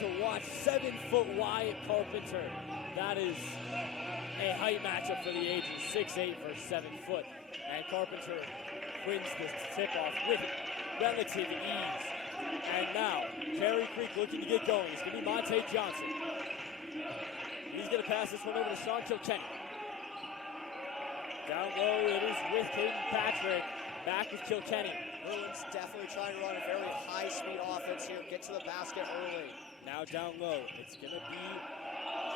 to watch 7-foot Wyatt Carpenter. That is a height matchup for the ages, 6'8" versus 7 foot. And Carpenter wins this tip-off with relative ease. And now, Cary Creek looking to get going. It's going to be Monte Johnson. He's going to pass this one over to Sean Kilkenny. Down low, it is with Caden Patrick. Back with Kilkenny. Bruins definitely trying to run a very high-speed offense here. Get to the basket early. Now down low, it's going to be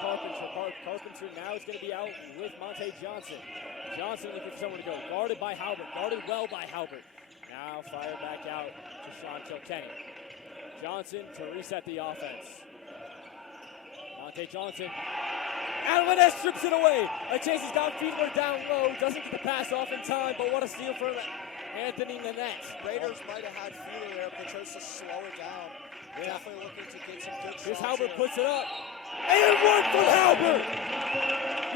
Carpenter. Carpenter now is going to be out with Monte Johnson. Johnson looking for someone to go. Guarded by Halbert. Guarded well by Halbert. Now fired back out to Sean Kilkenny. Johnson to reset the offense. Monte Johnson. And Lynette strips it away. A chance he's got Fiedler down low. Doesn't get the pass off in time, but what a steal for Anthony Lynette. Raiders might have had Fiedler there, but they chose to slow it down. Yeah. Definitely looking to get some good shots. Here's Halbert puts it up. And one from Halbert.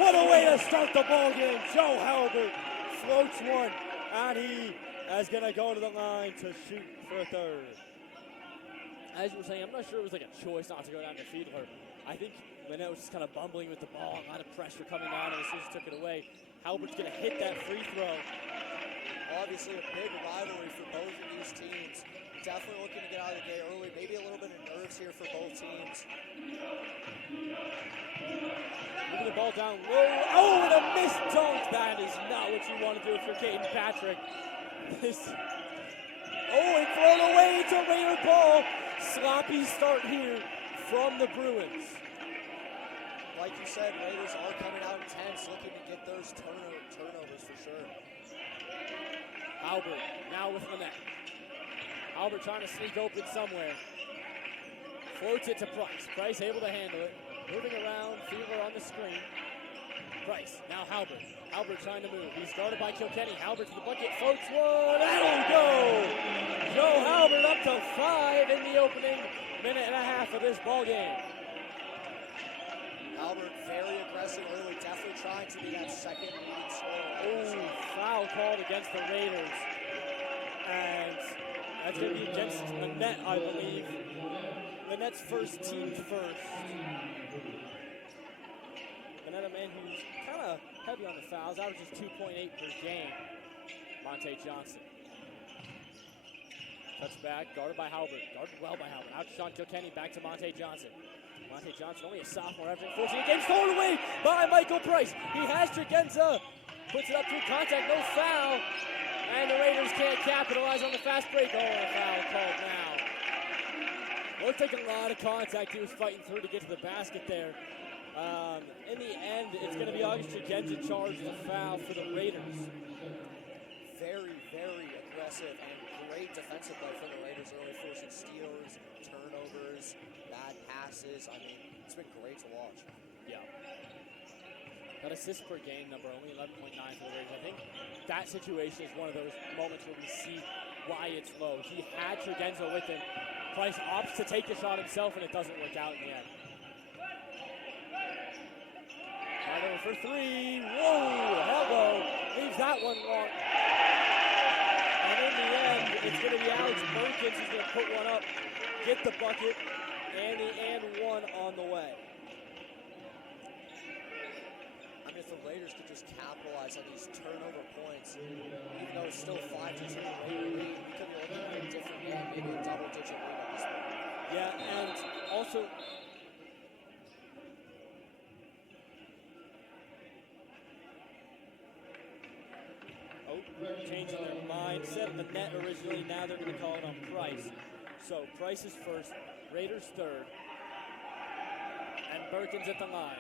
What a way to start the ball game. Joe Halbert floats one, and he is going to go to the line to shoot for a third. As you were saying, I'm not sure it was like a choice not to go down to Fiedler. I think Lynette was just kind of bumbling with the ball, a lot of pressure coming on, and as soon as he took it away, Halbert's going to hit that free throw. Obviously a big rivalry for both of these teams. Definitely looking to get out of the gate early. Maybe a little bit of nerves here for both teams. Moving the ball down low. Oh, and a missed dunk. That is not what you want to do if you're Caden Patrick. And thrown away to Raider ball. Sloppy start here from the Bruins. Like you said, Raiders are coming out intense, looking to get those turnovers for sure. Halbert now with Lynette. Halbert trying to sneak open somewhere. Floats it to Price. Price able to handle it. Moving around, Fiedler on the screen. Price, now Halbert. Halbert trying to move. He's guarded by Kilkenny. Halbert to the bucket, floats one. That'll go! Joe Halbert up to 5 in the opening minute and a half of this ball game. Halbert very aggressive early, definitely trying to be that second leading scorer. Oh, foul called against the Raiders. And that's going to be against Lynette, I believe. Lynette's first, team first. Lynette, a man who's kind of heavy on the fouls, averages 2.8 per game. Monte Johnson. Cuts back, guarded by Halbert. Guarded well by Halbert. Out to Sean Kilkenny, back to Monte Johnson. Monte Johnson, only a sophomore, averaging 14 games, stolen away by Michael Price. He has Tregenza, puts it up through contact, no foul. And the Raiders can't capitalize on the fast break. Oh, a foul called now. Looked like a lot of contact he was fighting through to get to the basket there. In the end, it's going to be August Tregenza charged the foul for the Raiders. Very, very aggressive and great defensive play for the Raiders early, forcing steals, turnovers, bad passes. I mean, it's been great to watch. Yeah. That assist per game number, only 11.9 for the Raiders. I think that situation is one of those moments where we see why it's low. He had Tregenza with him. Price opts to take the shot himself, and it doesn't work out in the end. Right over for three. Whoa, hello. Leaves that one long. And in the end, it's going to be Alex Perkins who's going to put one up, get the bucket, and the and one on the way. I mean, if the Raiders could just capitalize on these turnover points, even though it's still 5-2 Raider lead, we could be looking at a different game, maybe a double-digit lead at this point. Yeah, and also, changing their mind. Set the net originally, now they're going to call it on Price. So Price is first, Raiders third, and Perkins at the line.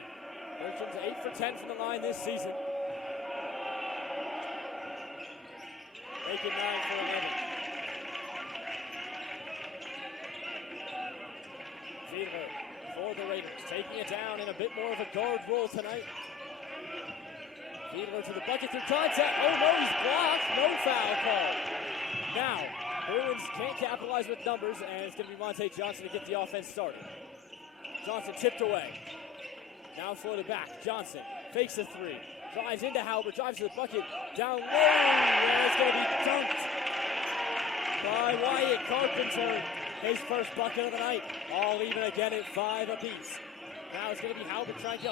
Perkins 8 for 10 from the line this season. Making 9 for 11. Fiedler for the Raiders, taking it down in a bit more of a guard role tonight. Fiedler to the bucket through contact. Oh no, he's blocked. No foul call. Now, Bruins can't capitalize with numbers, and it's going to be Monte Johnson to get the offense started. Johnson tipped away. Now floated back. Johnson fakes the three. Drives into Halbert. Drives to the bucket. Down low. And it's going to be dunked by Wyatt Carpenter. his first bucket of the night. All even again at 5 apiece. Now it's going to be Halbert trying to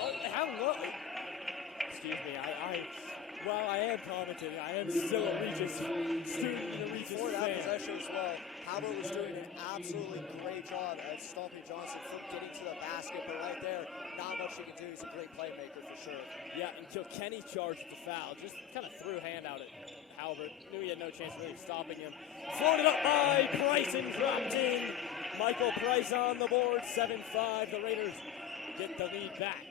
excuse me, I am commenting. I am still a Regis student and a Regis For that fan. possession as well, Halbert was doing an absolutely great job at stopping Johnson from getting to the basket, but right there, not much he can do. He's a great playmaker for sure. Yeah, until Kenny charged the foul. Just kind of threw a hand out at Halbert. Knew he had no chance of really stopping him. Floated up by Price and dropped in. Michael Price on the board, 7-5. The Raiders get the lead back.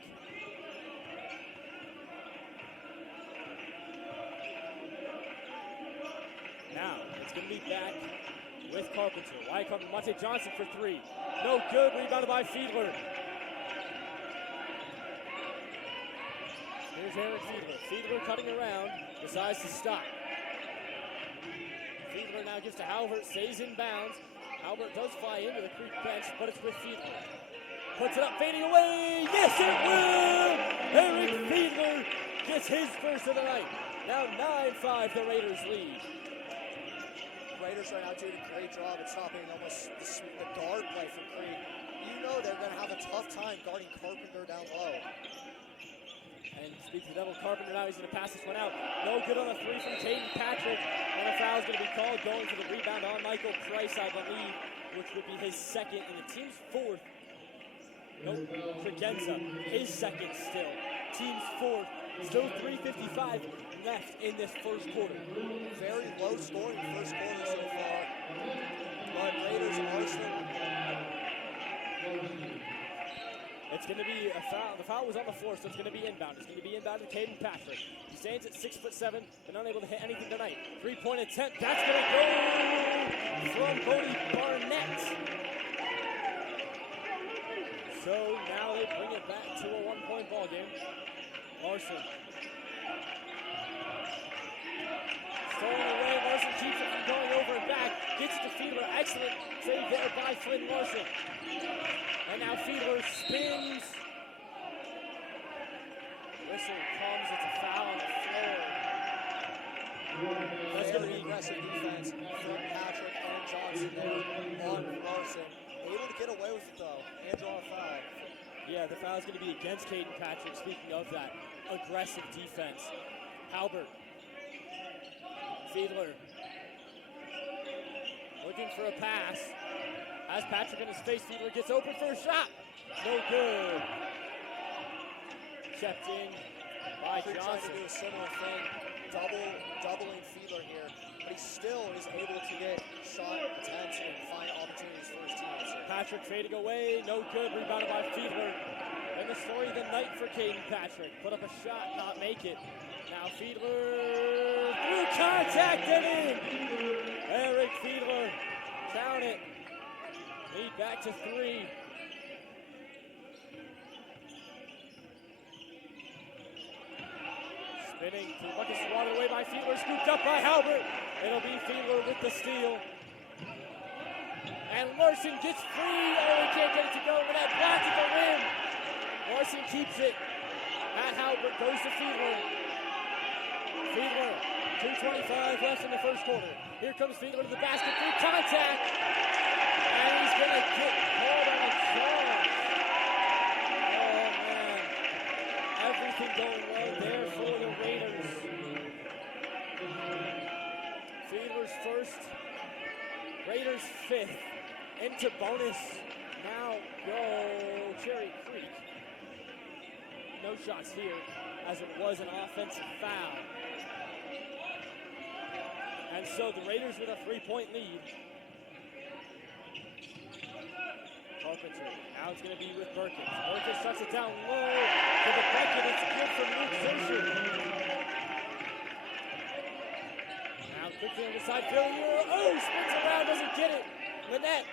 Now, it's going to be back with Carpenter. Wyatt Carpenter, Monte Johnson for 3. No good, rebounded by Fiedler. Here's Eric Fiedler. Fiedler cutting around, decides to stop. Fiedler now gives to Halbert, stays in bounds. Halbert does fly into the Creek bench, but it's with Fiedler. Puts it up, fading away. Yes, it will! Eric Fiedler gets his first of the night. Now 9-5, the Raiders lead. Raiders right now doing a great job at stopping almost the guard play from Creek. You know they're going to have a tough time guarding Carpenter down low. And speaking of Devil Carpenter now, he's going to pass this one out. No good on the 3 from Caden Patrick. And a foul's going to be called, going for the rebound on Michael Price, I believe, which would be his second and the team's 4th. Nope, Tregenza, his second still. Team's 4th. Still 3:55 left in this first quarter. Very low scoring first quarter so far. But Raiders and Arsenal. It's going to be a foul. The foul was on the floor, so it's going to be inbound. It's going to be inbound to Caden Patrick. He stands at 6'7", but unable to hit anything tonight. 3-point attempt. That's going to go from Bodie Barnett. So now they bring it back to a 1-point ball game. Larson. Stolen away. Larson keeps it from going over and back. Gets to Fiedler. Excellent save there by Flynn Larson. And now Fiedler spins. Whistle comes. It's a foul on the floor. That's going to be aggressive defense from Patrick and Johnson there on Larson. Able to get away with it though and draw a foul. Yeah, the foul is going to be against Caden Patrick. Speaking of that, aggressive defense. Halbert. Fiedler. Looking for a pass. Has Patrick in his face. Fiedler gets open for a shot. No good. Checked in by Creek Johnson. trying to do a similar thing, doubling Fiedler here, but he still is able to get shot attempts and find opportunities for his teammates. Patrick fading away, no good, rebounded by Fiedler. And the story of the night for Caden Patrick. Put up a shot, not make it. Now Fiedler, through contact and in! Eric Fiedler, count it. Lead back to 3. Spinning to bucket swatted away by Fiedler, scooped up by Halbert. It'll be Fiedler with the steal. And Larson gets free. Oh, he can't get it to go. But that blocked at the rim. Larson keeps it. Matt Halbert goes to Fiedler. Fiedler, 2:25 left in the first quarter. Here comes Fiedler to the basket, through contact. And he's going to get called on a charge. Oh, man. Everything going well there for the Raiders. Fiedler's first. Raiders 5th. Into bonus. Now go Cherry Creek. No shots here, as it was an offensive foul. And so the Raiders with a 3-point lead. Carpenter. Now it's going to be with Burkins. Burkins shuts it down low to the bucket. It's good from Luke Zercher. Now quickly on the side, failure. Oh, spins around, doesn't get it. Lynette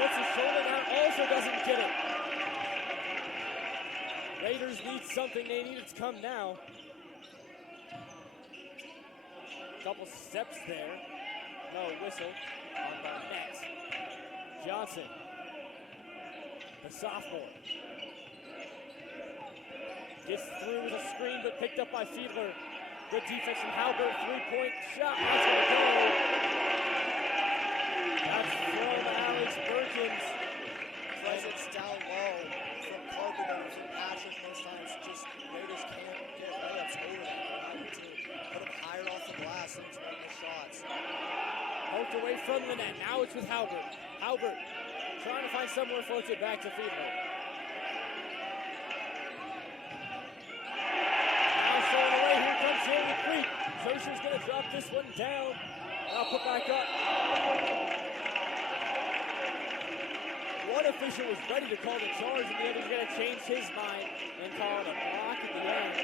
puts his shoulder down, also doesn't get it. Raiders need something. They need it to come now. Couple steps there. No whistle on Barnett. Johnson, the sophomore, gets through with a screen, but picked up by Fiedler. Good defense from Halbert. 3-point shot. That's going to go. That's from Alex Poked away from the net. Now it's with Halbert. Halbert trying to find somewhere, floats it back to Fiedler. Now showing away. Here comes Jeremy Creek. Josher's going to drop this one down. Now put back up. One official was ready to call the charge, and the other's going to change his mind and call it a block at the end.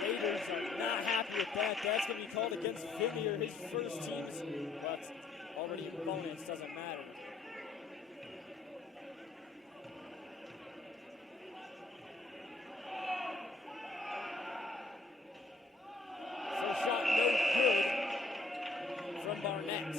Raiders are not happy with that. That's going to be called against Villier, his first team's, but already a bonus, doesn't matter. First shot, no good from Barnett.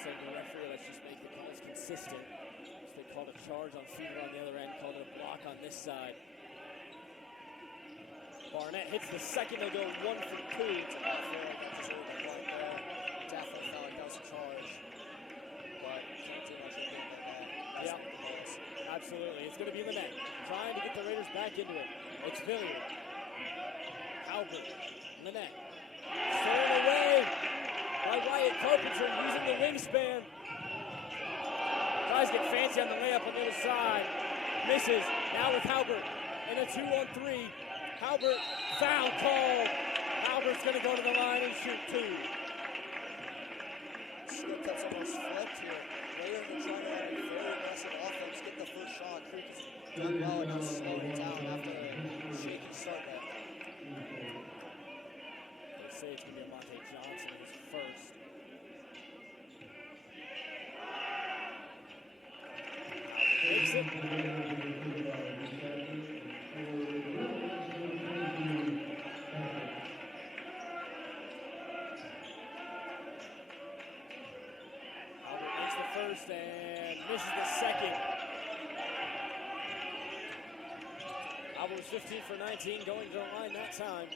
Saying the referee, let's just make the calls consistent. So they called a charge on Fiedler on the other end, called it a block on this side. Barnett hits the second, they'll go 1 for 2. Definitely felt like that was a charge. But can't do much again than that. Yep. Absolutely. It's going to be Lynette trying to get the Raiders back into it. It's Villier. Halbert. Lynette. Stolen away by Wyatt Carpenter using the wingspan. Tries to get fancy on the layup on the other side. Misses. Now with Halbert in a 2-on-3. Halbert, foul call. Halbert's going to go to the line and shoot 2. Slip cuts almost flipped here. Raiders are trying to run a very aggressive offense, get the first shot. Creek has done well enough slowing it down after a shaky start there. They say it's going to be Monte Johnson in his first. Makes it. Albert makes the first and misses the second. Albert was 15 for 19, going to the line that time.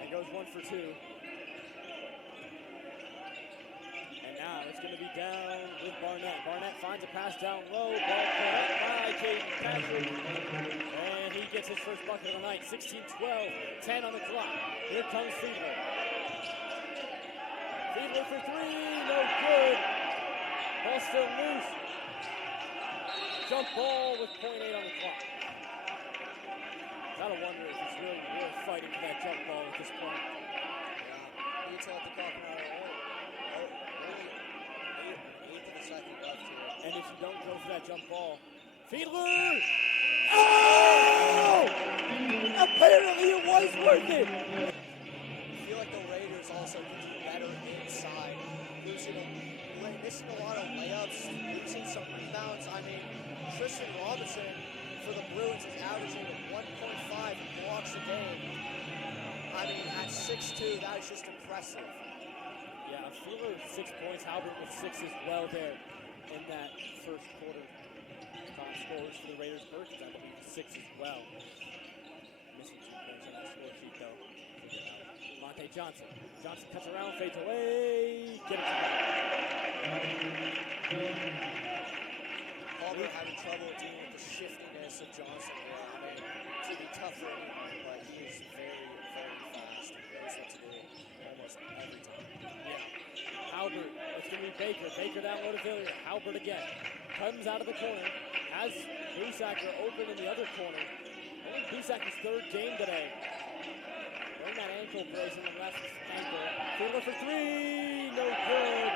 And goes 1 for 2. And now it's going to be down with Barnett. Barnett finds a pass down low. Ball put up by Caden Patrick. And he gets his first bucket of the night. 16-12, 10 on the clock. Here comes Fiedler. Fiedler for 3, no good. Ball still loose. Jump ball with 0.8 on the clock. Gotta wonder if it's really worth fighting for that jump ball at this point. Yeah, need to let the clock run out. Eighth of a second left here. And if you don't go for that jump ball, Fiedler! Oh! Apparently it was worth it! I feel like the Raiders also can do better inside. Missing a lot of layups, losing some rebounds. I mean, Tristan Robinson for the Bruins is averaging 1.5 blocks a game. I mean, at 6'2", that is just impressive. Yeah, Fiedler with 6 points, Halbert with 6 as well there in that first quarter. Top scorers for the Raiders. Perkins, I believe, 6 as well. Missing 2 points on that score sheet, though. Monte Johnson. Johnson cuts around, fades away. Get it to him. Halbert having trouble dealing with the shiftiness of Johnson here. I mean, it's going to be tough for anyone, but he is very, very fast. He knows what to do almost every time. Yeah. Halbert, it's going to be Baker. Baker down low to Villier. Halbert again. Comes out of the corner. Has Busacker open in the other corner. Only Busacker's 3rd game today. Wearing that ankle brace in the left ankle. Fiedler for 3. No good.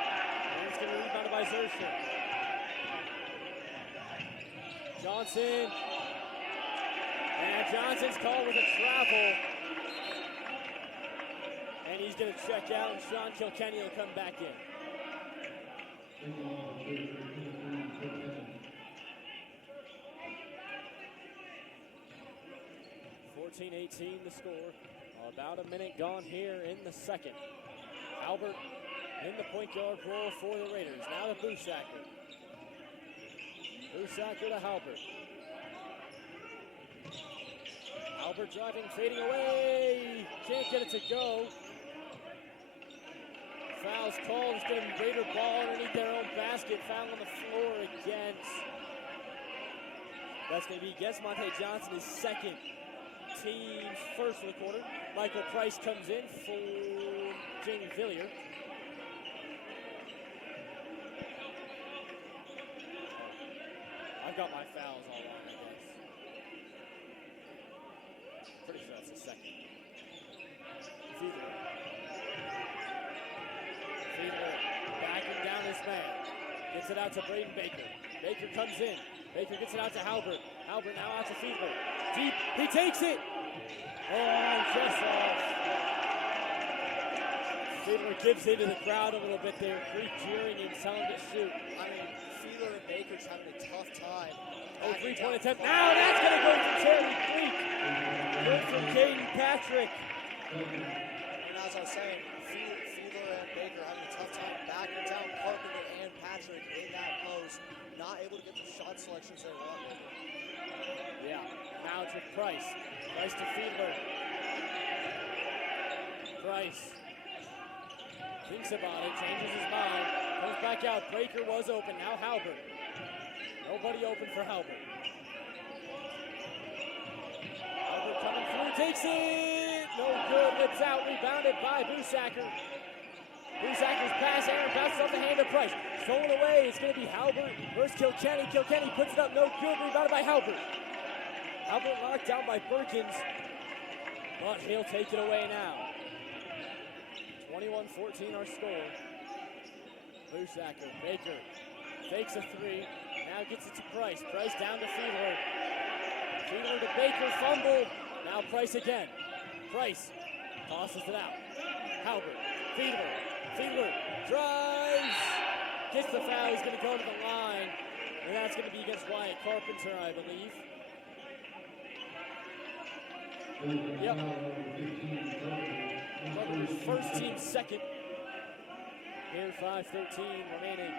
And it's going to be rebounded by Zersher. Johnson. And Johnson's called with a travel. And he's going to check out, and Sean Kilkenny will come back in. 14-18 the score. About a minute gone here in the second. Albert in the point guard role for the Raiders. Now to Busacker. Busacker to Halbert. Halbert driving, fading away. Can't get it to go. Foul's called. It's going to be Raider ball underneath their own basket. Foul on the floor against. That's going to be against Monte Johnson, his second, team's first for the quarter. Michael Price comes in for Jamie Villier. I've got my fouls all wrong, I guess. Pretty sure that's the second. Fiedler backing down his man. Gets it out to Braden Baker. Baker comes in. Baker gets it out to Halbert. Halbert now out to Fiedler. Deep. He takes it. Oh, just off. Fiedler gives into the crowd a little bit there. Creek cheering and telling him to shoot. I mean, Fiedler and Baker's having a tough time. Oh, 3-point attempt. Now that's going to go from Terry Creek. Good from Caden Patrick. And as I was saying, Fiedler and Baker having a tough time backing down Carpenter and Patrick in that post. Not able to get the shot selections they want. Yeah, now to Price. Price to Fiedler. Price thinks about it, changes his mind, comes back out. Breaker was open, now Halbert. Nobody open for Halbert. Halbert coming through, takes it! No good, lips out, rebounded by Busacker. Busacker's pass, Aaron bounces off the hand of Price. Stolen away, it's going to be Halbert versus Kilkenny. Kilkenny puts it up, no good, rebounded by Halbert. Halbert knocked down by Perkins, but he'll take it away now. 21-14 our score. Busacker, Baker fakes a three, now gets it to Price. Price down to Fiedler. Fiedler to Baker, fumble. Now Price again. Price tosses it out. Halbert, Fiedler. Fiedler drives, gets the foul. He's going to go to the line, and that's going to be against Wyatt Carpenter, I believe. Yep. Carpenter's first team second. Here, 5:13 remaining.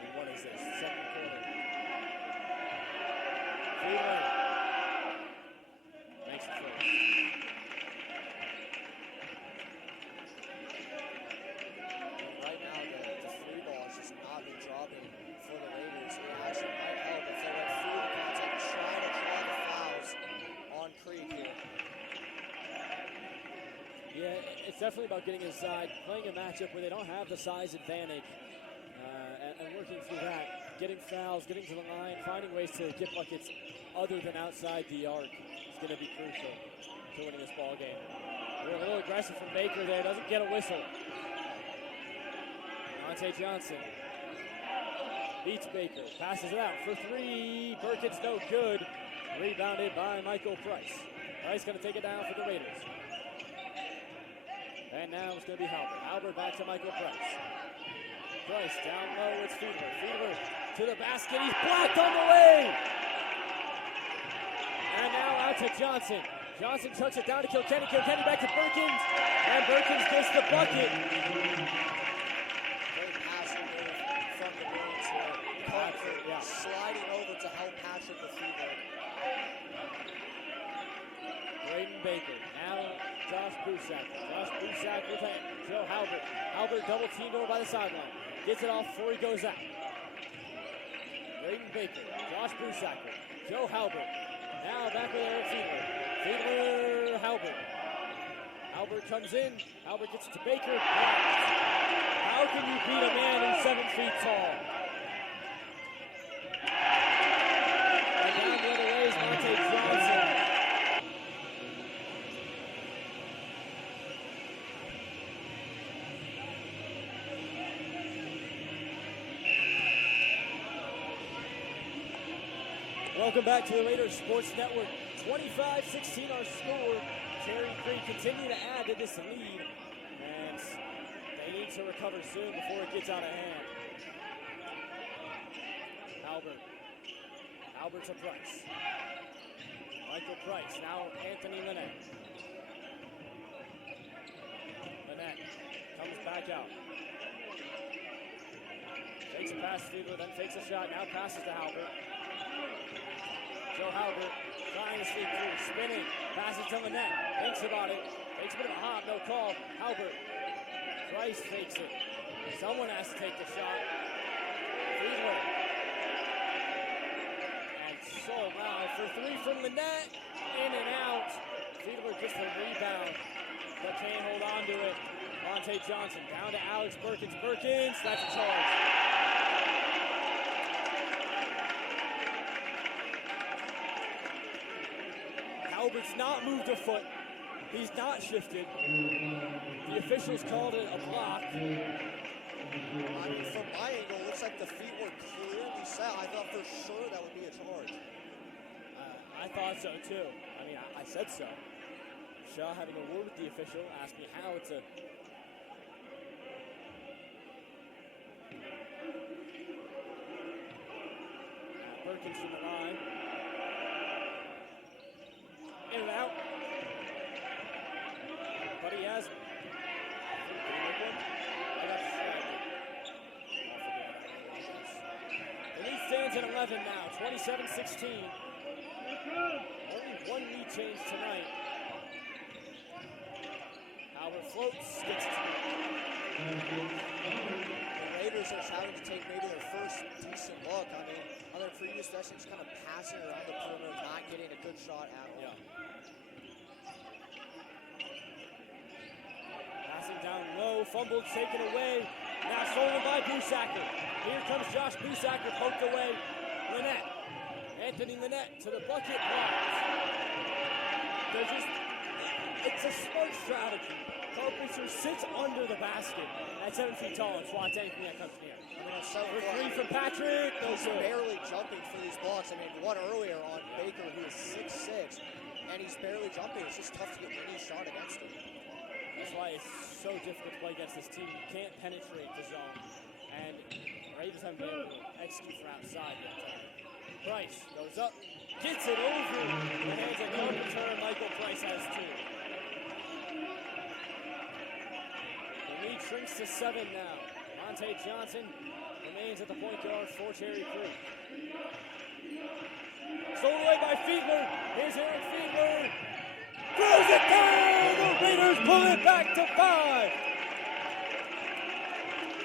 And what is this? Second quarter. Fiedler makes it first. Right now, the three ball has just not been dropping for the Raiders. It actually might help if they went through the contact, trying to draw the fouls on Creek here. Yeah, it's definitely about getting inside, playing a matchup where they don't have the size advantage, and working through that, getting fouls, getting to the line, finding ways to get buckets other than outside the arc is going to be crucial to winning this ball game. We're a little aggressive from Baker there, doesn't get a whistle. Monte Johnson beats Baker, passes it out for three. Burkett's no good. Rebounded by Michael Price. Price going to take it down for the Raiders. And now it's going to be Halbert. Halbert back to Michael Price. Price down low, it's Fiedler. Fiedler to the basket, he's blocked on the way! And now out to Johnson. Johnson chucks it down to Kilkenny. Kilkenny back to Perkins. And Perkins gets the bucket. Great passing move from the Bruins here. Carpenter sliding over to help Patrick with Fiedler. Braden Baker. Now Josh Busacker. Josh Busacker with Joe Halbert. Halbert double teamed over by the sideline. Gets it off before he goes out. Braden Baker. Josh Busacker. Joe Halbert. Now back with Eric Fiedler. Fiedler, Halbert. Halbert comes in. Halbert gets it to Baker. Blocked. How can you beat a man who's 7 feet tall? And down the other way is Monte Johnson. Welcome back to the Raiders Sports Network. 25-16 our score. Cherry Creek continue to add to this lead, and they need to recover soon before it gets out of hand. Albert to Price. Michael Price, now Anthony Lynette. Lynette comes back out. Takes a pass to Fiedler, then takes a shot, now passes to Halbert. Joe Halbert trying to sneak through, spinning, passes to Lynette, thinks about it, Takes a bit of a hop, no call. Halbert. Price fakes it. Someone has to take the shot. Fiedler. And so loud for three from the net. In and out. Fiedler gets the rebound, but can't hold on to it. Monte Johnson down to Alex Perkins. Perkins, that's a charge. Halbert's not moved a foot. He's not shifted. The officials called it a block. I mean, from my angle, it looks like the feet were clearly set. I thought for sure that would be a charge. I thought so too. I mean, I said so. Shaw having a word with the official asked me how it's a... Perkins from the line. In and out. But he has... I got distracted. The lead stands at 11 now, 27-16. Only one lead change tonight. Albert floats, gets it. The Raiders are having to take maybe their first decent look. I mean, on their previous sessions, kind of passing around the perimeter, not getting a good shot at all. Yeah. Passing down low, fumbled, taken away. Now stolen by Busacker. Here comes Josh Busacker, poked away. Lynette. Anthony Lynette to the bucket. They're just, it's a smart strategy. Carpenter sits under the basket at 7 feet tall and swats anything that comes near. I mean, on 7 For three from Patrick. He's barely jumping for these blocks. I mean, one earlier on Baker, who is 6'6", and he's barely jumping. It's just tough to get any shot against him. That's why it's so difficult to play against this team. You can't penetrate the zone. And Raiders haven't been able to execute from outside yet. Price goes up, gets it over, and hands a Carpenter, and Michael Price has two. The lead shrinks to 7 now. Monte Johnson remains at the point guard for Cherry Creek. Stolen away by Fiedler. Here's Eric Fiedler. Throws it down! The Raiders pull it back to 5.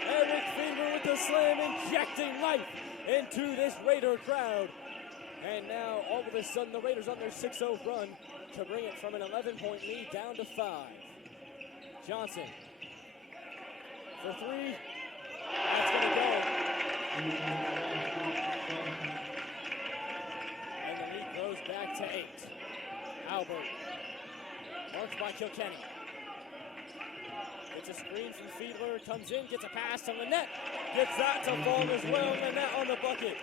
Eric Fiedler with the slam, injecting life into this Raider crowd. And now, all of a sudden, the Raiders on their 6-0 run to bring it from an 11-point lead down to 5. Johnson for 3. That's going to go. And the lead grows back to 8. Albert, marked by Kilkenny. Gets a screen from Fiedler, comes in, gets a pass to Lynette. Gets that to fall as well, Lynette on the bucket.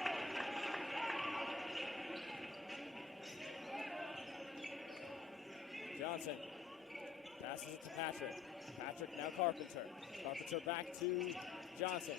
Johnson passes it to Patrick. Patrick now Carpenter. Carpenter back to Johnson.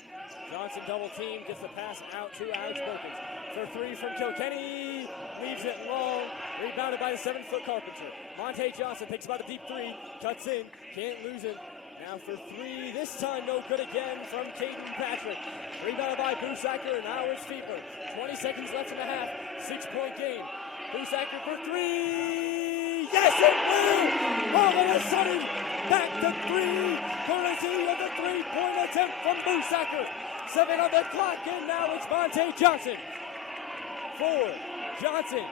Johnson double team, gets the pass out to Alex Perkins. For 3 from Kilkenny, leaves it long. Rebounded by the 7-foot Carpenter. Monte Johnson thinks about a deep 3, cuts in, can't lose it. Now for 3, this time no good again from Caden Patrick. Rebounded by Busacker, and now it's Fiedler. 20 seconds left in the half, 6-point game. Busacker for 3, yes it will! All of a sudden, back to 3, courtesy of the 3-point attempt from Busacker. 7 on the clock, and now it's Monte Johnson. 4, Johnson.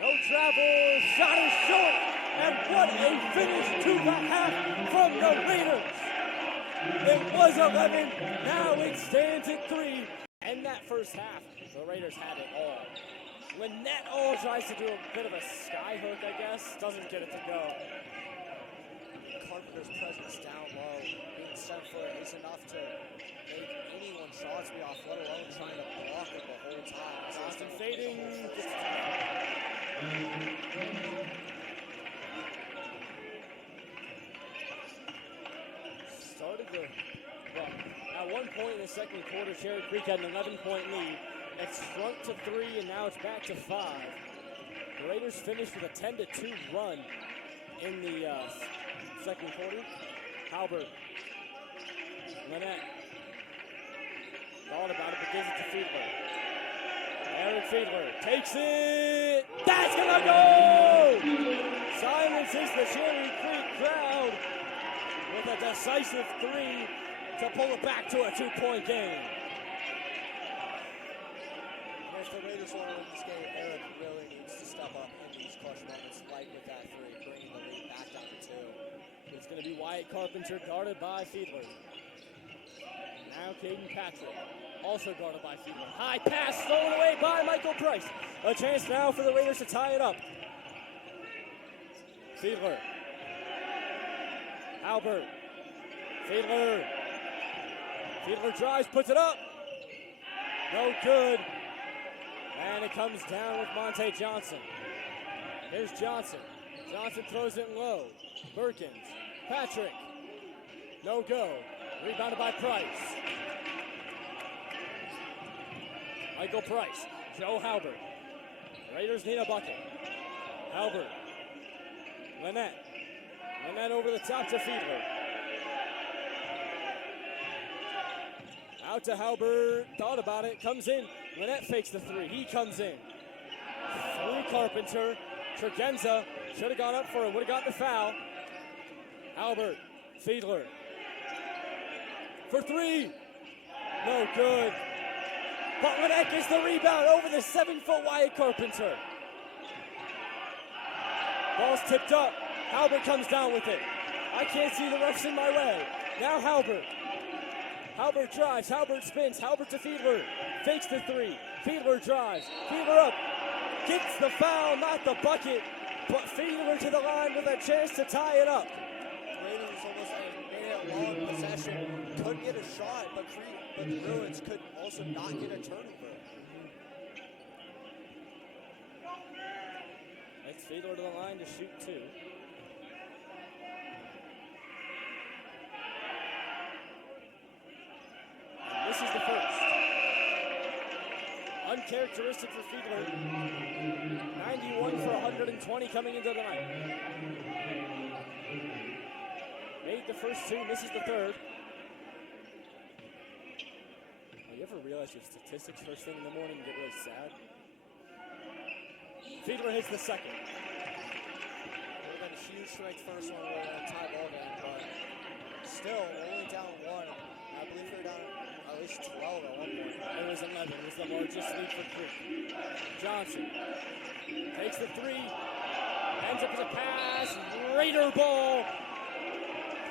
No travel, shot is short, and what a finish to the half from the Raiders. It was 11, now it stands at 3. And that first half, the Raiders had it all. Lynette tries to do a bit of a sky hook, I guess, doesn't get it to go. Carpenter's presence down low, being 7 foot, is enough to make anyone shots be off, let alone trying to block it the whole time. Johnson fading. Started the, well, at one point in the second quarter, Cherry Creek had an 11-point lead. It shrunk to 3, and now it's back to 5. The Raiders finished with a 10-2 run in the second quarter. Halbert, Lynette, thought about it, but gives it to Fiedler. Eric Fiedler takes it. That's gonna go! silences the Cherry Creek crowd with a decisive 3 to pull it back to a 2-point game. If the Raiders want to win this game, Eric really needs to step up in these clutch moments, like with that 3, bringing the lead back down to 2. It's going to be Wyatt Carpenter guarded by Fiedler. Now Caden Patrick, also guarded by Fiedler. High pass stolen away by Michael Price. A chance now for the Raiders to tie it up. Fiedler. Albert. Fiedler. Fiedler drives, puts it up. No good. And it comes down with Monte Johnson. Here's Johnson. Johnson throws it low. Perkins. Patrick. No go. Rebounded by Price. Michael Price. Joe Halbert. Raiders need a bucket. Halbert. Lynette. Lynette over the top to Fiedler. Out to Halbert. Thought about it. Comes in. Lynette fakes the 3. He comes in. Through Carpenter. Tregenza should have gone up for it. Would have gotten the foul. Halbert. Fiedler. For 3. No good. But Lynette gets the rebound over the 7-foot Wyatt Carpenter. Ball's tipped up. Halbert comes down with it. I can't see the refs in my way. Now Halbert. Halbert drives. Halbert spins. Halbert to Fiedler. Fakes the 3. Fiedler drives. Fiedler up. Gets the foul, not the bucket. But Fiedler to the line with a chance to tie it up. Raiders almost made it a long possession. Couldn't get a shot, but the Bruins could also not get a turnover. It's Fiedler to the line to shoot 2. And this is the first. Uncharacteristic for Fiedler. 91 for 120 coming into the night. Made the first 2, misses the third. You ever realize your statistics first thing in the morning and get really sad? Fiedler hits the second. Would have been a huge strike first one with a tie ball game, but still only down 1. I believe they were down at least 12 at one point. It was 11. It was the largest lead for Creek. Johnson takes the 3. Ends up with a pass. Raider ball.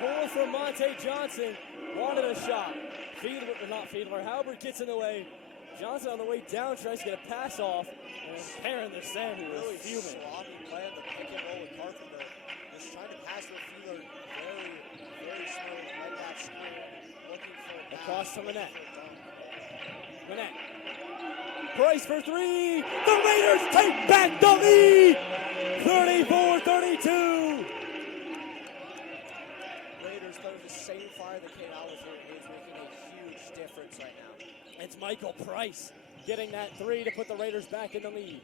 Pull from Monte Johnson. Wanted a shot. Fiedler, not Fiedler. Halbert gets in the way. Johnson on the way down tries to get a pass off. And Perrin, the Sam, who really was fuming. sloppy play on the pick and roll with Carpenter. Just trying to pass with Fiedler very, very smooth. Right back screen. Looking for a pass. Across to Lynette. Lynette. Price for 3. The Raiders take back the lead. 34-32. Raiders started the same fire that came out with here. It's making a huge difference right now. It's Michael Price getting that 3 to put the Raiders back in the lead.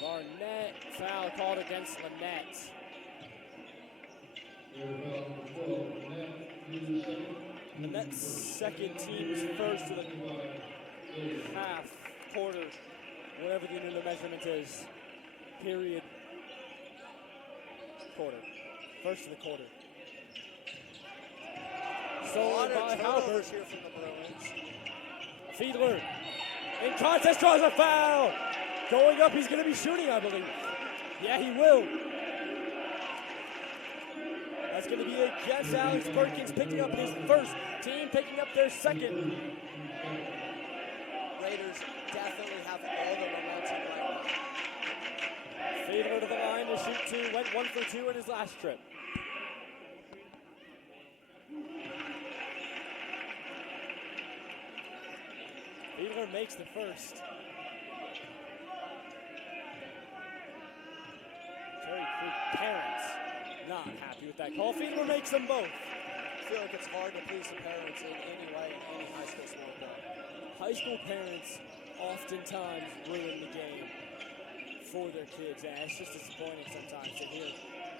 Barnett, foul called against Lynette. Lynette's second, team's first to the half, quarter, whatever the unit of measurement is. Period. Quarter. First of the quarter. Stolen by Halbert. Here from the Bruins. Fiedler in contest draws a foul. Going up, he's going to be shooting, I believe. Yeah, he will. That's going to be against Alex Perkins, picking up his first, team picking up their second. Raiders definitely have all the momentum right now. Fiedler to the line to shoot 2, went 1 for 2 in his last trip. Fiedler makes the first. Cherry Creek parents not happy with that call. Fiedler makes them both. I feel like it's hard to please the parents in any way in any high school sport though. High school parents oftentimes ruin the game for their kids, and it's just disappointing sometimes to hear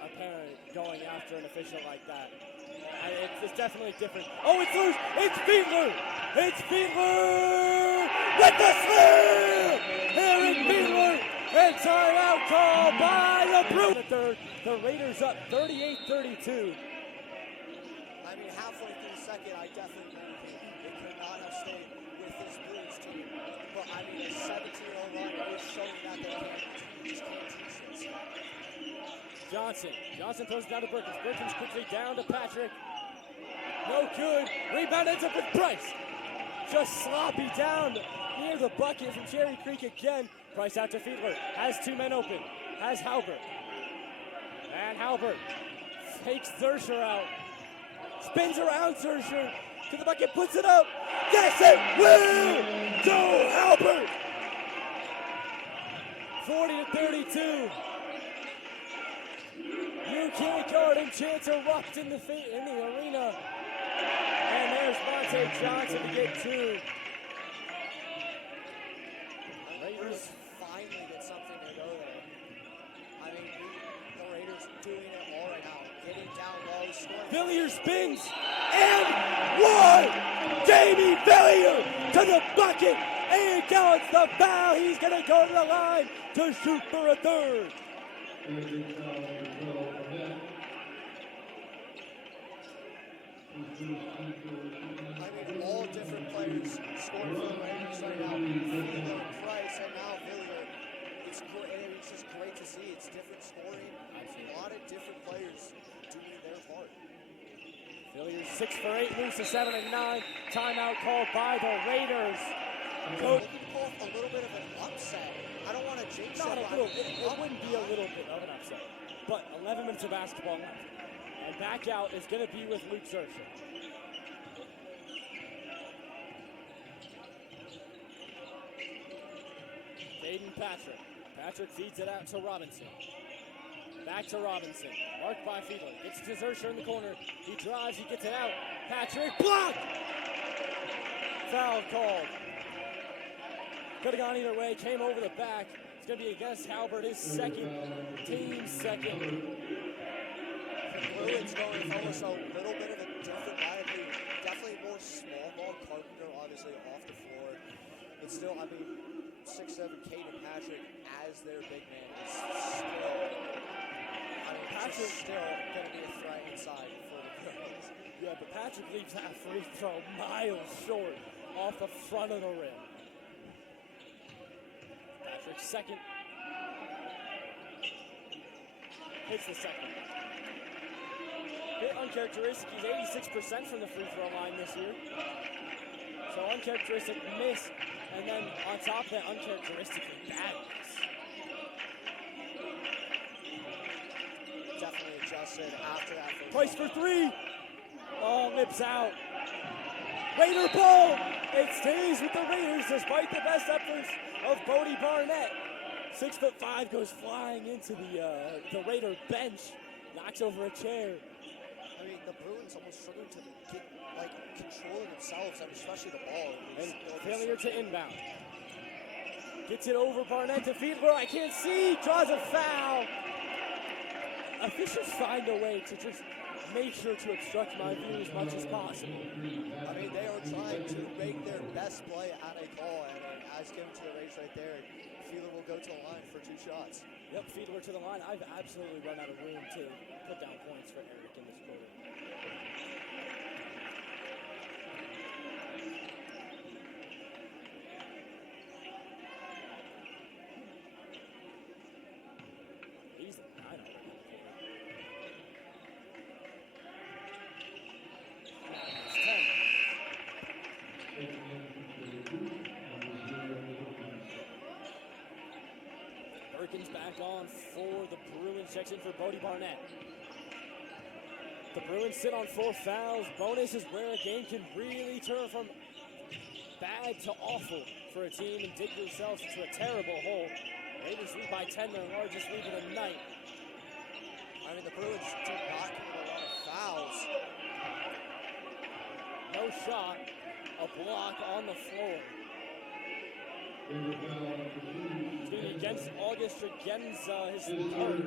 a parent going after an official like that. It's definitely different. Oh, it's loose! It's Fiedler! It's Fiedler with the slam! here in Beaver. And timeout call by the Bruins. Third, the Raiders up 38-32. I mean, halfway through the second, I definitely agree with you. They could not have stayed with this Bruins team. But I mean, a 17-0 run is showing that they just can't teach this. Johnson throws it down to Perkins. Perkins quickly down to Patrick. No good. Rebound ends up with Price. Just sloppy down near the bucket from Cherry Creek again. Price out to Fiedler. Has two men open. Has Halbert. And Halbert fakes Zersher out. Spins around Zersher to the bucket, puts it up. Yes, it will! Joe Halbert! 40-32. New kindergarten chants erupt in the arena. And there's Monte Johnson to get two. Raiders finally get something to go there. I mean, the Raiders doing it all right now. Getting down low, scoring. Villiers spins, and one! Jamie Villiers to the bucket, and he counts the foul. He's going to go to the line to shoot for a third. I mean, all different players scoring for the Raiders right now. Fiedler, Price, and now Villiers. It's great. It's just great to see. It's different scoring. A lot of different players doing their part. Villiers 6 for 8, moves to 7 and 9. Timeout called by the Raiders. Looking to pull off a little bit of an upset. I don't want to jinx it. It wouldn't be a little bit of an upset. But 11 minutes of basketball left. And back out is going to be with Luke Zersher. Caden Patrick. Patrick feeds it out to Robinson. Back to Robinson. Marked by Fiedler. Gets to Zersher in the corner. He drives. He gets it out. Patrick blocked. Foul called. Could have gone either way. Came over the back. It's going to be against Halbert. His second. Team second. Bruins going with almost a little bit of a different rivalry. Definitely more small ball. Carpenter obviously off the floor. It's still, I mean, 6'7" Caden Patrick as their big man is still, Patrick's still going to be a threat inside for the Bruins. Yeah, but Patrick leaves that free throw miles short off the front of the rim. Patrick's second. Hits the second. Bit uncharacteristic. He's 86% from the free throw line this year. So uncharacteristic miss, and then on top of that, uncharacteristically bad miss. Definitely adjusted after that. Price for three. Oh, lips out. Raider ball. It stays with the Raiders despite the best efforts of Bodie Barnett. 6'5" goes flying into the Raider bench, knocks over a chair. I mean, the Bruins almost struggling to get control of themselves, and especially the ball. And failure to inbound. Gets it over Barnett to Fiedler. I can't see. Draws a foul. Officials find a way to just make sure to obstruct my view as much as possible. I mean, they are trying to make their best play at a call, and as given to the Raiders right there, Fiedler will go to the line for 2 shots. Yep, Fiedler to the line. I've absolutely run out of room to put down points for Eric in this quarter. He's at 9 already. It's 10. Perkins back on for the Bruins. Checks in for Bodie Barnett. The Bruins sit on 4 fouls. Bonus is where a game can really turn from bad to awful for a team and dig themselves into a terrible hole. Raiders lead by 10, their largest lead of the night. I mean, the Bruins do not commit a lot of fouls. No shot. A block on the floor. It's going to be against August Regenza, his third.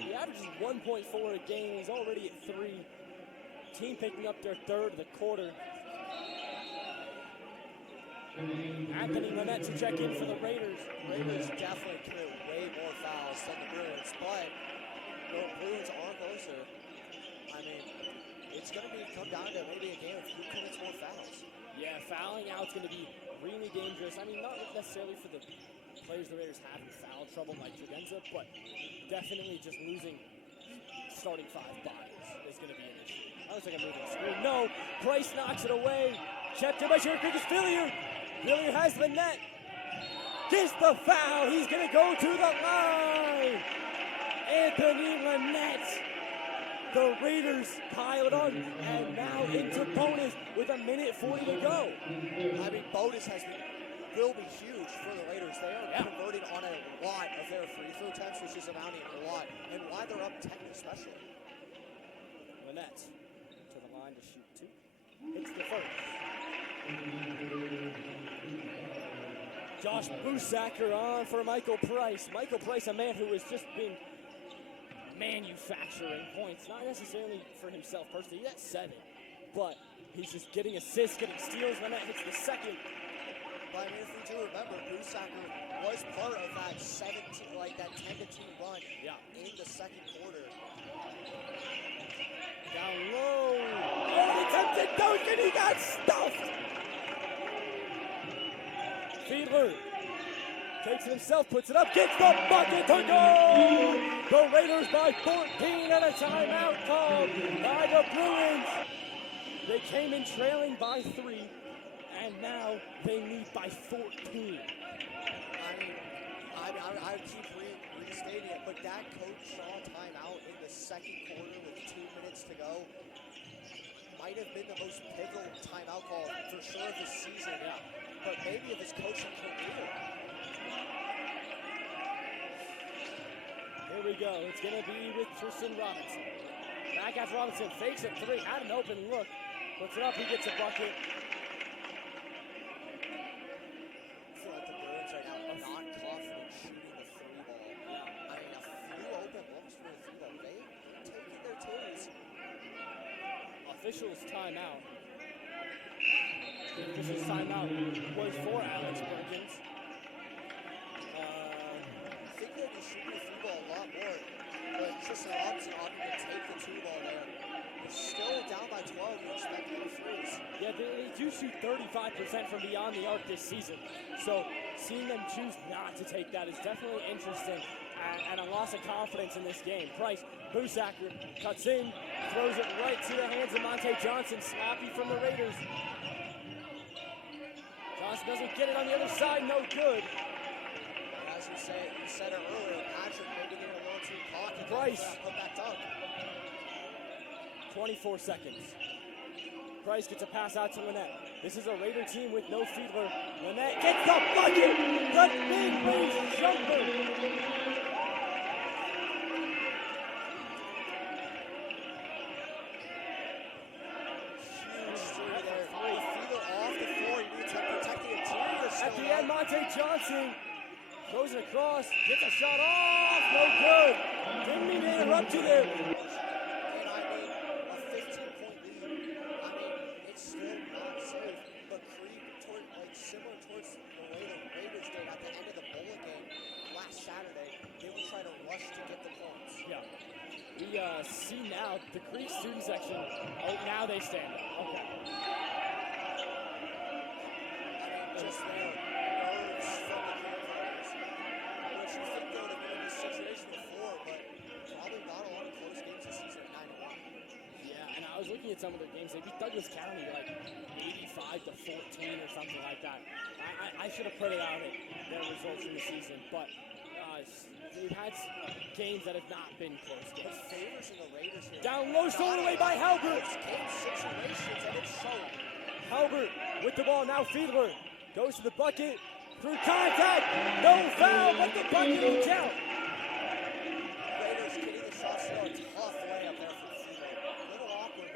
He averages 1.4 a game. He's already at 3. Team picking up their third of the quarter. Anthony Lynette to check in for the Raiders. Raiders definitely commit way more fouls than the Bruins, but the Bruins are closer. I mean, it's going to come down to maybe a game of who commits more fouls. Yeah, fouling out's going to be really dangerous. I mean, not necessarily for the players the Raiders have in foul trouble like Tregenza, but definitely just losing starting five bodies is going to be an issue. I looks like a moving screen. No, Price knocks it away. Checked in by Regis. Villiers. Villiers has the net. Gets the foul. He's going to go to the line. Anthony Lynette. The Raiders pile it on, and now into bonus with 1:40 to go. I mean, bonus will be huge for the Raiders. They are converting on a lot of their free throw attempts, which is amounting a lot, and why they're up 10 especially. Lynette to the line to shoot two. Hits the first. Josh Busacker on for Michael Price. Michael Price, a man who has just been manufacturing points, not necessarily for himself personally. He's at 7, but he's just getting assists, getting steals. Lynette hits the second. But I mean, if we do remember, Busacker was part of that 10-2 run in the second quarter. Down low. Oh, attempted dunk, and he got stuffed. Fiedler takes it himself, puts it up, gets the bucket to go! The Raiders by 14 and a timeout called by the Bruins. They came in trailing by 3, and now they lead by 14. I keep restating it, but that Coach Shaw timeout in the second quarter with 2 minutes to go might have been the most pivotal timeout call for sure of the season, but maybe of his coaching career. Here we go. It's going to be with Tristan Robinson. Back after Robinson fakes it 3, had an open look, puts it up, he gets a bucket. I feel like the Bruins right now are not confident shooting the 3 ball. I mean, a few open looks for the 3 ball. They taking their twos. Officials timeout. The officials timeout was for Alex Perkins. I think they'd be shooting the 3 ball a lot more, but Tristan Robinson opted to take the 2 ball there. They're still down by 12. You expect more threes. Yeah, they do shoot 35% from beyond the arc this season. So seeing them choose not to take that is definitely interesting and a loss of confidence in this game. Price, Busacker cuts in, throws it right to the hands of Monte Johnson. Sloppy from the Raiders. Johnson doesn't get it on the other side, no good. As you said it earlier, Patrick maybe getting a little too cocky. Price. Put that dunk. 24 seconds. Price gets a pass out to Lynette. This is a Raider team with no Fiedler. Lynette gets the bucket! The mid-range jumper! Huge three there. Fiedler off the floor. You need to protect the interior still. At the end, Monte Johnson throws it across, gets a shot off, no good. Didn't mean to interrupt you there. Similar towards the way the Raiders did at the end of the bowling game last Saturday. They would try to rush to get the points. Yeah. We see now the Creek student section. Oh, now they stand up. Okay. I mean, just their nerves from the Raiders. Which you think they would have been in this situation before, but probably not a lot of close games this season at 9-1. Yeah, and I was looking at some of their games. They beat Douglas County like 85 to 14 or something like that. I should have put it out at their results from the season, but they've had games that have not been close games. But favors in the Raiders here. Down low, stolen away by Halbert. Game situations, and it's showing. Halbert with the ball, now Fiedler goes to the bucket, through contact, no foul, but the bucket will count. Raiders getting the shots there, a tough layup there for Fiedler. A little awkward,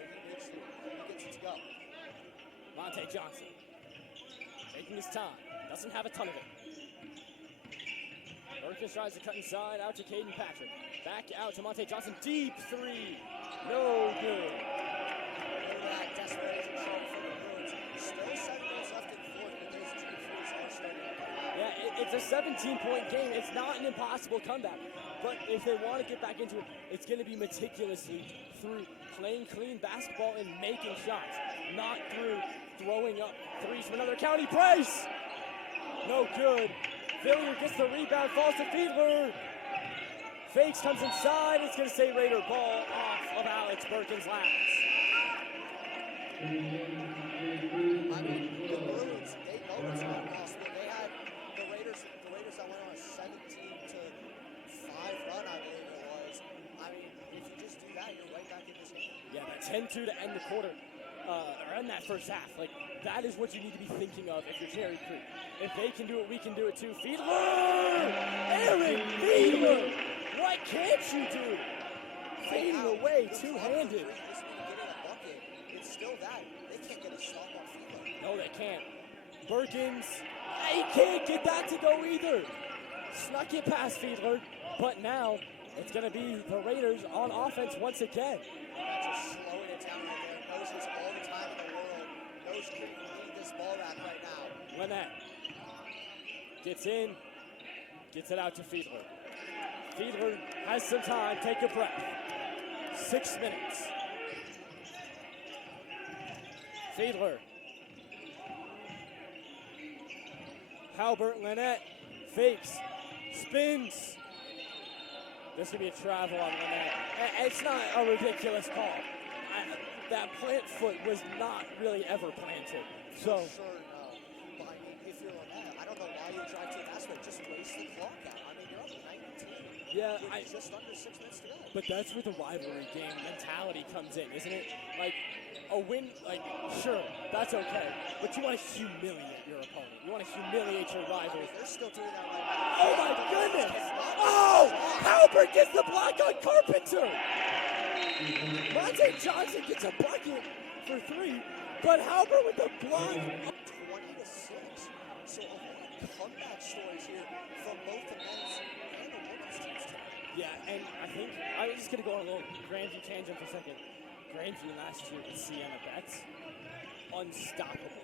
but he gets it to go. Monte Johnson taking his time, doesn't have a ton of it. Perkins tries to cut inside, out to Caden Patrick. Back out to Monte Johnson, deep 3, no good. Look at that desperation shot from the Bruins. Still 7 minutes left in the fourth, but there's It's a 17-point game. It's not an impossible comeback. But if they want to get back into it, it's going to be meticulously through playing clean basketball and making shots, not through throwing up threes from another County Price. No good. Villier gets the rebound, falls to Fiedler. Fakes, comes inside. It's going to say Raider ball off of Alex Birkin's laps. I mean, the Bruins, they know it's not possible. They had the Raiders that went on a 17-5 run, I believe it was. I mean, if you just do that, you're right back in this game. Yeah, that 10-2 to end the quarter, or end that first half. Like, that is what you need to be thinking of if you're Cherry Creek. If they can do it, we can do it too. Fiedler! Eric Fiedler! What can't you do? Fading away two-handed. It's still that. They can't get a stop on Fiedler. No, they can't. Birkins, he can't get that to go either. Snuck it past Fiedler, but now it's going to be the Raiders on offense once again. Just slowing it down right there. Knows this all the time in the world. Knows Creek need this ball back right now. Lynette gets in, gets it out to Fiedler. Fiedler has some time. Take a breath. 6 minutes. Fiedler. Halbert, Lynette, fakes, spins. This could be a travel on Lynette. It's not a ridiculous call. That plant foot was not really ever planted. So. For sure, no. But I mean, if you're Lynette, I don't know why you drive to that way. Just waste the clock out. I mean, you're up 19. Yeah, just under 6 minutes to go. But that's where the rivalry game mentality comes in, isn't it? Like, a win, like, sure, that's okay. But you want to humiliate your opponent. You want to humiliate your rival. They're still doing that right now. Oh, my goodness! Oh! Halbert gets the block on Carpenter! Monte Johnson gets a bucket for 3, but Halbert with the block. 20-6. So a lot of comeback stories here from both the men's and the women's teams tonight. Yeah, and I think I was just going to go on a little Grandview tangent for a second. Grandview last year with Sienna Betts, unstoppable.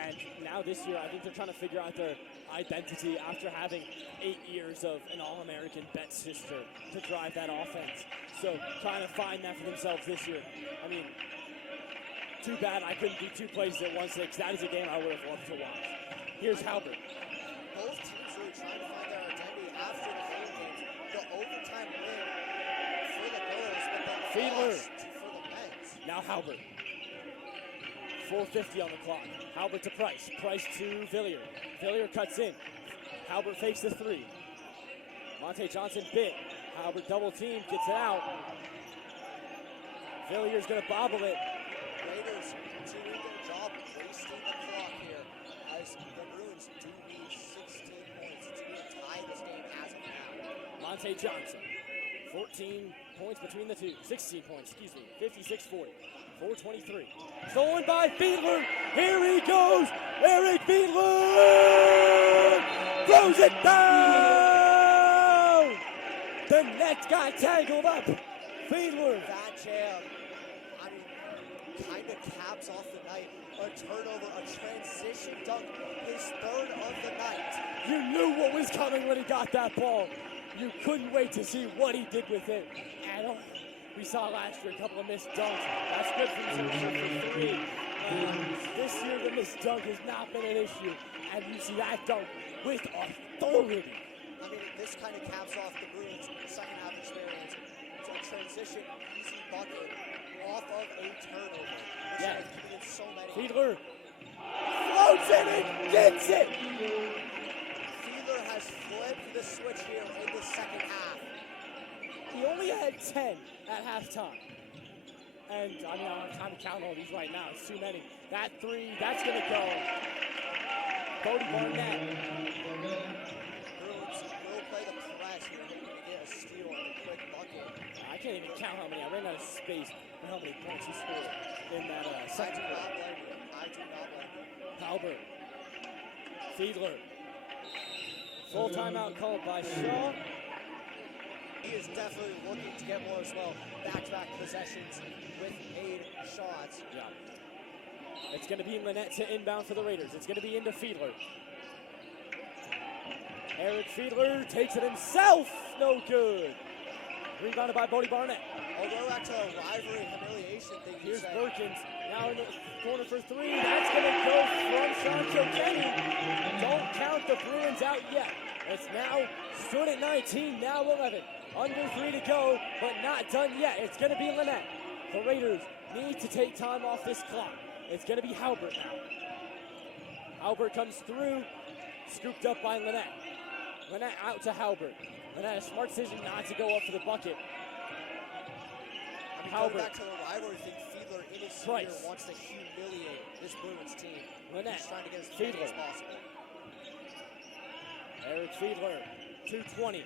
And now this year, I think they're trying to figure out their identity after having 8 years of an All-American Betts sister to drive that offense. So trying to find that for themselves this year. I mean, too bad I couldn't do 2 places at once. That is a game I would have loved to watch. Here's Halbert. Both teams really trying to find their identity after the home games. The overtime win for the girls, but then Fiedler. lost for the men's. Now Halbert. 4:50 on the clock. Halbert to Price. Price to Villier. Villier cuts in. Halbert fakes the 3. Monte Johnson bit. Halbert double team, gets it out. Villier's gonna bobble it. Raiders doing their job, wasting the clock here, as the Bruins do need 16 points to tie this game as of now. Monte Johnson, 14 points between the two. 16 points, 56-40. 4:23. Stolen by Fiedler. Here he goes. Eric Fiedler throws it down. The net got tangled up. Fiedler. That jam, I mean, kind of caps off the night. A turnover, a transition dunk, his 3rd of the night. You knew what was coming when he got that ball. You couldn't wait to see what he did with it. And we saw last year a couple of missed dunks. That's good for him for 3. This year the missed dunk has not been an issue. And you see that dunk with authority. I mean, this kind of caps off the Bruins' second half experience. It's a transition, easy bucket off of a turnover. Yeah. In so many. Fiedler floats it and gets it. Fiedler has flipped the switch here in the second half. He only had 10 at halftime. And I mean, I don't have time to count all these right now. It's too many. That 3, that's going to go. Bodie Barnett. Bruins will play the press here, hoping to get a steal and a quick bucket. I can't even count how many. I ran out of space for how many points he scored in that second quarter. I do not blame you. Halbert. Fiedler. Full timeout called by Shaw. He is definitely looking to get more as well. Back-to-back possessions with made shots. Yeah. It's going to be Lynette to inbound for the Raiders. It's going to be into Fiedler. Eric Fiedler takes it himself. No good. Rebounded by Bodie Barnett. I'll go back to the rivalry humiliation thing you Here's said. Perkins. Now in the corner for three. That's going to go from Sean Kilkenny. Don't count the Bruins out yet. It's now stood at 19, now 11. Under 3 to go, but not done yet. It's going to be Lynette. The Raiders need to take time off this clock. It's going to be Halbert now. Halbert comes through, scooped up by Lynette. Lynette out to Halbert. Lynette, a smart decision not to go up for the bucket. Going back to the rivalry thing, Fiedler in his senior Price. wants to humiliate this Bruins team. Lynette, He's trying to get as many Fiedler. as possible. Eric Fiedler, 220.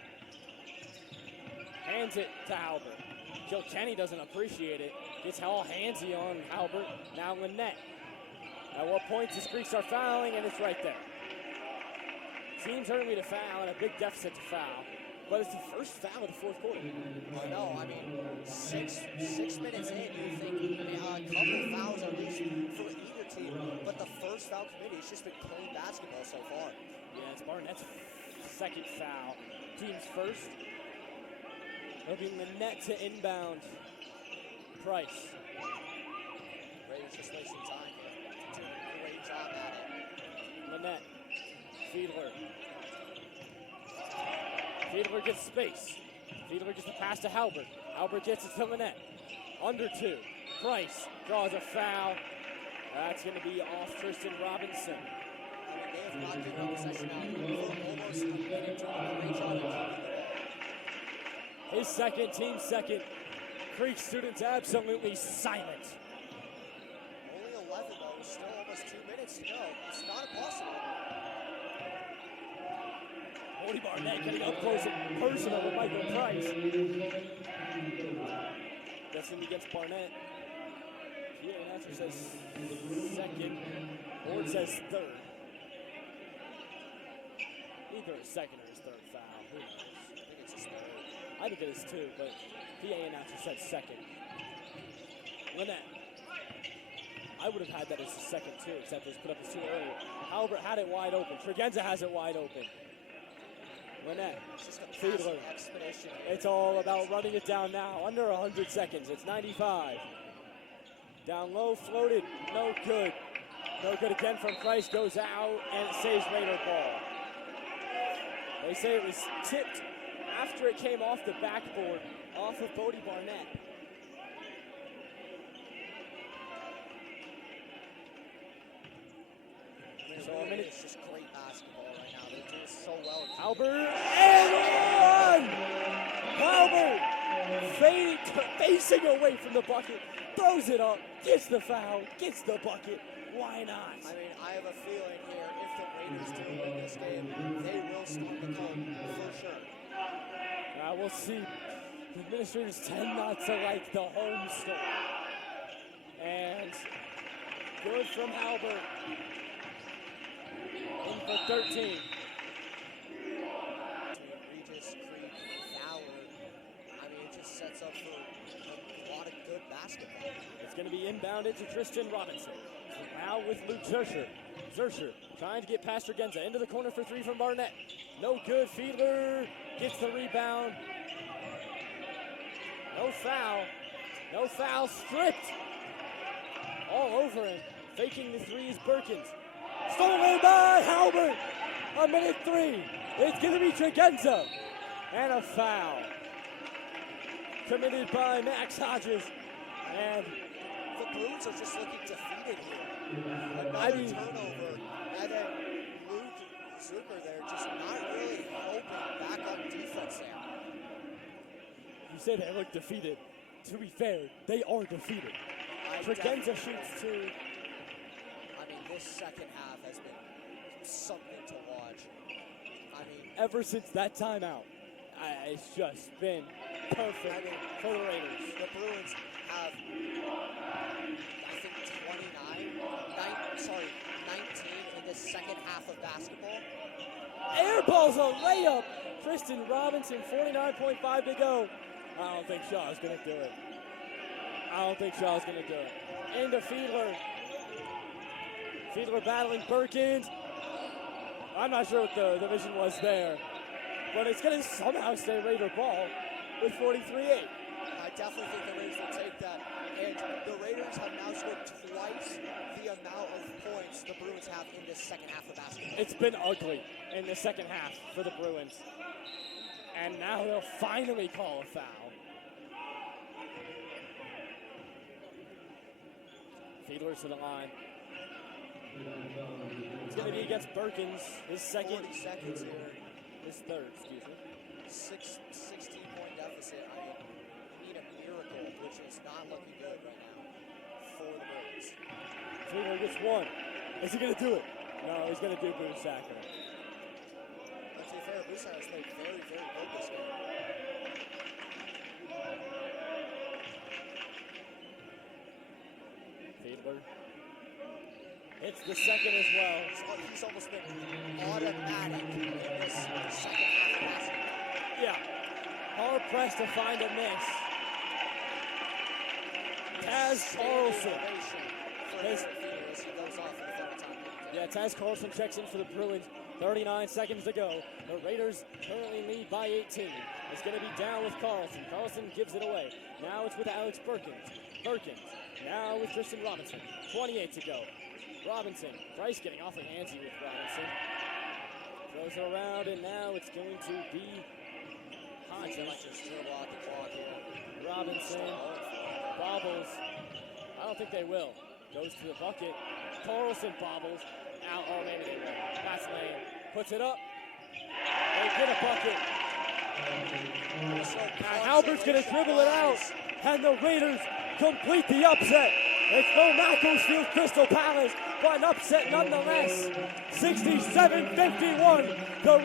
Hands it to Halbert. Kilkenny doesn't appreciate it. Gets all handsy on Halbert. Now Lynette. At what point the Greeks are fouling, and it's right there. Teams hurting me to foul, and a big deficit to foul. But it's the first foul of the fourth quarter. I know, I mean, six minutes in, you think a couple of fouls at least for either team, but the first foul committee has just been clean basketball so far. Yeah, it's Barnett's second foul. Team's first. It'll be Lynette to inbound. Price. Raiders just wasting time here. Doing a great job at it. Lynette. Fiedler. Fiedler gets space. Fiedler gets the pass to Halbert. Halbert gets it to Lynette. Under 2. Price draws a foul. That's going to be off Tristan Robinson. I mean, they have not given up possession now for almost a minute, doing a great job at keeping the ball. His second, team second. Creek students absolutely silent. Only 11 though, still almost 2 minutes to go. It's not impossible. Bodie Barnett getting up close and personal with Michael Price. That's going to be against Barnett. Yeah, announcer says second. Board says third. Either his second or his third foul. Who knows? I think it's his third. I think it is too, but PA announcer said second. Lynette. I would have had that as the second too, except it was put up as 2 earlier. Halbert had it wide open. Tregenza has it wide open. Lynette. It's just a Fiedler. passing expedition. It's all about running it down now. Under 100 seconds. It's 95. Down low, floated. No good. No good again from Price. Goes out, and it saves Raider ball. They say it was tipped after it came off the backboard, off of Bodie Barnett. So a minute. It's just great basketball right now. They're doing so well. Halbert and one! Halbert facing away from the bucket, throws it up, gets the foul, gets the bucket. Why not? I mean, I have a feeling here, if the Raiders do win this game, they will storm the cone for sure. We'll see. The administrators tend not to like the home storm. And good from Halbert. In for 13. Regis, Creek, Fowler. I mean, it just sets up for a lot of good basketball. It's going to be inbounded to Tristan Robinson. Now with Luke Zersher. Zersher trying to get past Tregenza. Into the corner for 3 from Barnett. No good. Fiedler gets the rebound. No foul. No foul. Stripped. All over him. Faking the 3 is Perkins. Stolen by Halbert. A minute 3. It's going to be Tregenza. And a foul. Committed by Max Hodges. And The Bruins are just looking defeated here. Another turnover. And then Luke Zucker there just not really helping back on defense there. you say they look defeated. To be fair, they are defeated. Tregenza shoots 2. I mean, this second half has been something to watch. I mean, Ever since that timeout, it's just been perfect for the Raiders. the Bruins have, I think, 19 in the second half of basketball. Air ball's a layup. Tristan Robinson, 49.5 to go. I don't think Shaw's going to do it. Into Fiedler. Fiedler battling Perkins. I'm not sure what the vision was there, but it's going to somehow stay Raider ball with 43-8. I definitely think the Raiders will take that. And the Raiders have now scored twice the amount of points the Bruins have in this second half of basketball. It's been ugly in the second half for the Bruins. And now they'll finally call a foul. Fiedler to the line. It's going to be against Perkins, his second. 40 seconds here. His third, excuse me. 16-point deficit. I mean, we need a miracle, which is not looking good right now for the Bruins. Fiedler gets one. Is he going to do it? No, he's going to do Bruce Sacker. But to be fair, Bruce has played very, very good this game. Fiedler. It's the second as well. He's almost been automatic in this second half of basketball. Yeah. Hard pressed to find a miss. Taz Carlson. Yeah, Taz Carlson checks in for the Bruins. 39 seconds to go. The Raiders currently lead by 18. It's going to be down with Carlson. Carlson gives it away. Now it's with Alex Perkins. Perkins. Now with Tristan Robinson. 28 to go. Robinson. Price getting awfully handsy with Robinson. Throws it around, and now it's going to be Hodges. Robinson. Bobbles. I don't think they will. Goes to the bucket. Carlson bobbles. Out, or maybe they will. Pass lane. Puts it up. They get a bucket. Now Albert's going to dribble it out. And the Raiders complete the upset. It's no Macclesfield Crystal Palace, but an upset nonetheless. 67-51. The